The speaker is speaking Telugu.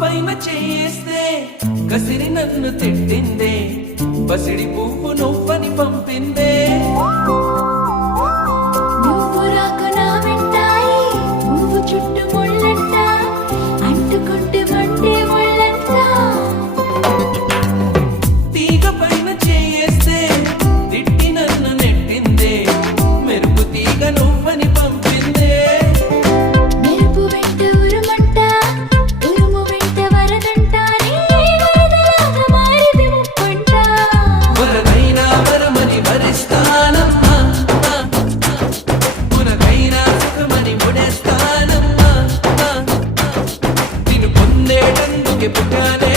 పైన చేస్తే కసిరి నన్ను తిట్టిందే పసిడి పువ్వు నువ్వని పంపిందే నువ్వు రాక నా వెంటాయి నువ్వు చుట్టూ ముళ్ళంట అంటుకుంటే మండే ముళ్ళంట తీగ పైన చేస్తే తిట్టి నన్ను నెట్టిందే మెరుపు తీగ నువ్వని పంపిందే మెరుపు వెంట ఉరుమంట ఉరుము వెంట వరదంట వరదలాగా మారిది ముప్పంట వరదైనా వరమని వరిస్తానమ్మా పునకైనా సుఖమని ముడేస్తానమ్మా నిన్ను పొందేటందుకే పుట్టానే